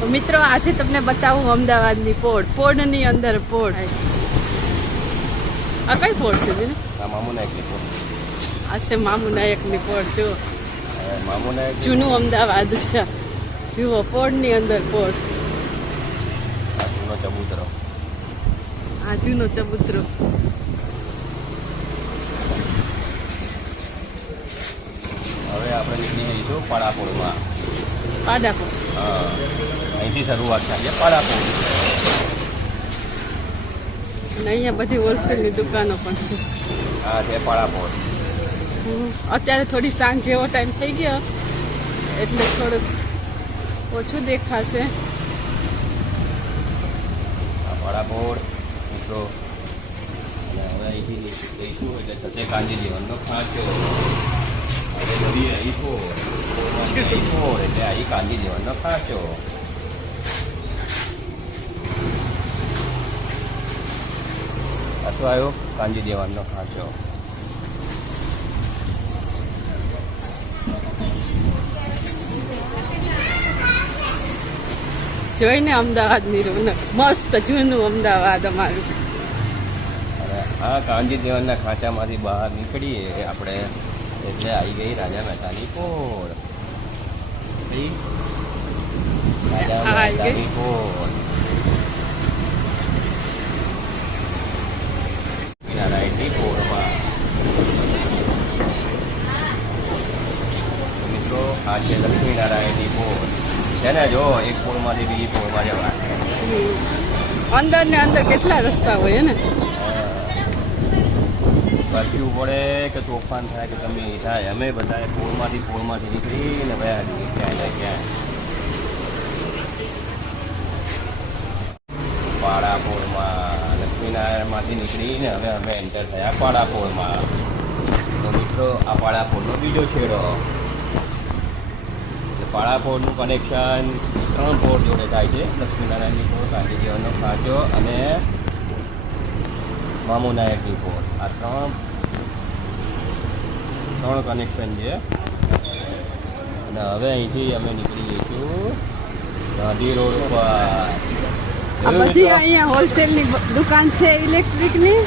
તો મિત્રો આજે તમને બતાવું અમદાવાદની પોળ. પોળની અંદર પોળ. આ કઈ પોળ છે બેન? આ મામુ નાયકની ફોન આ છે મામુ નાયકની પોળ જો મામુનાયક જૂનું અમદાવાદ છે. જુઓ પોળની અંદર પોળ. આ જૂનો ચબૂતરો. આ જૂનો ચબૂતરો. હવે આપણે નીકળી જઈશું પાડાપોળમાં. પાડાપોળ. હા. અહીંથી શરૂઆત થાય છે અને અહીંયા બધી હોલસેલની દુકાનો પણ છે. આ છે હમ. અત્યારે થોડી સાંજ જેવો ટાઈમ થઈ ગયો એટલે થોડુંક ઓછું દેખાશે. પાડાપુર મિત્રો હવે અહીંથી જઈશું એટલે સત્ય કાંજી જીવનનો ખાંચો હવે નદી અહીં અહીં એટલે અહીં કાંજી જીવનનો ખાંચો તો આવ્યો કાંજી દેવાનો ખાંચો જોઈને અમદાવાદની રોનક. મસ્ત જૂનું અમદાવાદ અમારું. આ કાંજી દેવનના ખાંચામાંથી બહાર નીકળીએ. આપણે એટલે આવી ગઈ રાજા મહેતાની પોળ? રાજા. મહેતાની પોળ નારાયણની પોળમાં તો મિત્રો આ છે લક્ષ્મીનારાયણની પોળ છે ને જો એક પોળમાંથી બીજી પોળમાં જવા. અંદર ને અંદર કેટલા રસ્તા હોય ને કરફ્યુ પડે કે તોફાન થાય કે તમે થાય. અમે બધા પોળમાંથી પોળમાંથી નીકળીને વયા જઈએ ક્યાં જાય ક્યાં પાડાપોળમાં લક્ષ્મીનારાયણમાંથી નીકળીને હવે અમે એન્ટર થયા પાડાપોળમાં તો મિત્રો આ પાડાપોળનો બીજો છેડો. એટલે પાડાપોળનું કનેક્શન ત્રણ પોળ જોડે થાય છે. લક્ષ્મીનારાયણની પોળ ગાંધીજીવનનો ખાંચો અને મામુનાયકની પોળ આ ત્રણ ત્રણ કનેક્શન છે. અને હવે અહીંથી અમે નીકળી જઈશું ગાંધી રોડ ઉપર. બધી અહીંયા હોલસેલની દુકાન છે ઇલેક્ટ્રિકની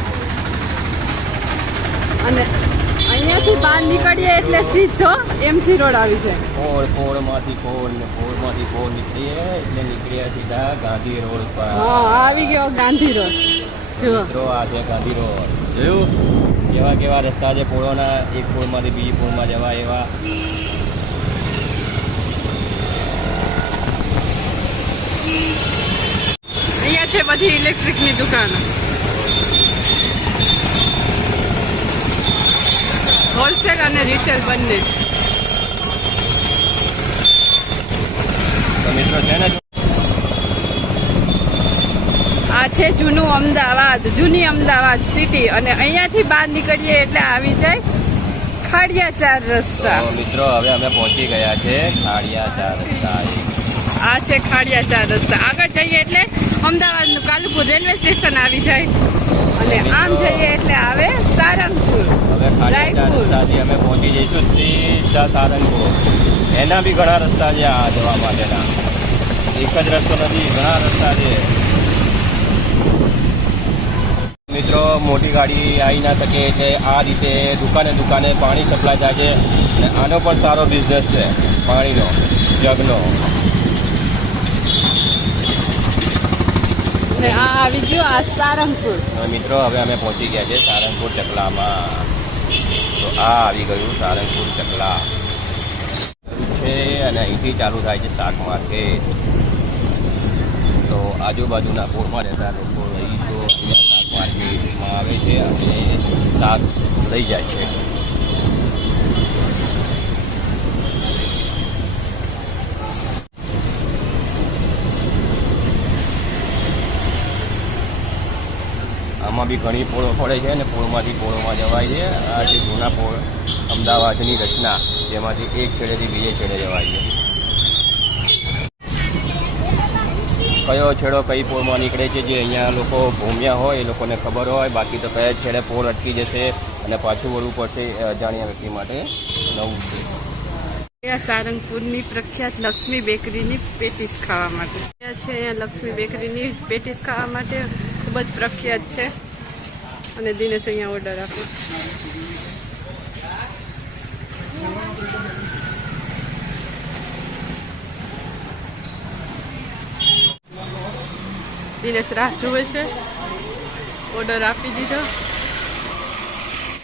અને અહીંયાથી બહાર નીકળીએ એટલે સીધો એમજી રોડ આવી જાય. કોળ પોળમાંથી કોળ ને પોળમાંથી કોળ નીકળીએ એટલે નીકળ્યા સીધા ગાંધી રોડ પર. હા આવી ગયો ગાંધી રોડ. જો મિત્રો આ છે ગાંધી રોડ. જોયું? કેવા કેવા રસ્તા છે પોળોના? એક પોળમાંથી બીજી પોળમાં જવા એવા. અહીંયા છે બધી ઇલેક્ટ્રિકની દુકાનો. હોલસેલ અને રિટેલ બંને. આ છે જૂનું અમદાવાદ જૂની અમદાવાદ સિટી અને અહીંયાથી બહાર નીકળીએ એટલે આવી જાય ખાડિયા ચાર રસ્તા મિત્રો હવે અમે પહોંચી ગયા છે ખાડિયા ચાર રસ્તા. આ છે ખાડિયા ચાર રસ્તા. આગળ જઈએ એટલે અમદાવાદનું કાલુપુર રેલવે સ્ટેશન આવી જાય. અને આમ જઈએ એટલે આવે સારંગપુર. રાયપુર. અમે પહોંચી જઈશું સીધા સારંગપુર. એના બી ઘણા રસ્તા છે આ જવા માટેના. એક જ રસ્તો નથી ઘણા રસ્તા છે. મિત્રો મોટી ગાડી આવી ના શકે એટલે આ રીતે દુકાને દુકાને પાણી સપ્લાય થાય છે. અને આનો પણ સારો બિઝનેસ છે પાણીનો જગનો. અને આ આવી ગયો આ સારંગપુર. મિત્રો, હવે અમે પહોંચી ગયા છે સારંગપુર ચકલામાં. તો આ આવી ગયું સારંગપુર ચકલા. છે અને અહીંથી ચાલુ થાય છે શાક માર્કેટ. તો આજુબાજુના પોળમાં રહેતા લોકો રહીશો શાક માર્કેટમાં આવે છે અને શાક લઈ જાય છે. આમાં બી ઘણી પોળો પડે છે અને પોળમાંથી પોળોમાં જવાય છે. આ છે જૂના પોળ, અમદાવાદની રચના જેમાંથી એક છેડેથી બીજે છેડે જવાય છે. કયો છેડો કઈ પોળમાં નીકળે છે, જે અહીંયા લોકો ભૂમ્યા હોય, એ લોકોને ખબર હોય. બાકી તો કયા છેડે પોળ અટકી જશે અને પાછું વળવું પડશે અજાણ્યા વ્યક્તિ માટે. નવું સારંગપુરની પ્રખ્યાત લક્ષ્મી બેકરીની પેટીસ ખાવા માટે. છે, અહીંયા લક્ષ્મી બેકરીની પેટીસ ખાવા માટે ખૂબ જ પ્રખ્યાત છે. અને દિનેશ અહીંયા ઓર્ડર આપે છે. દિનેશ રાહ જુએ છે. ઓર્ડર આપી દીધો.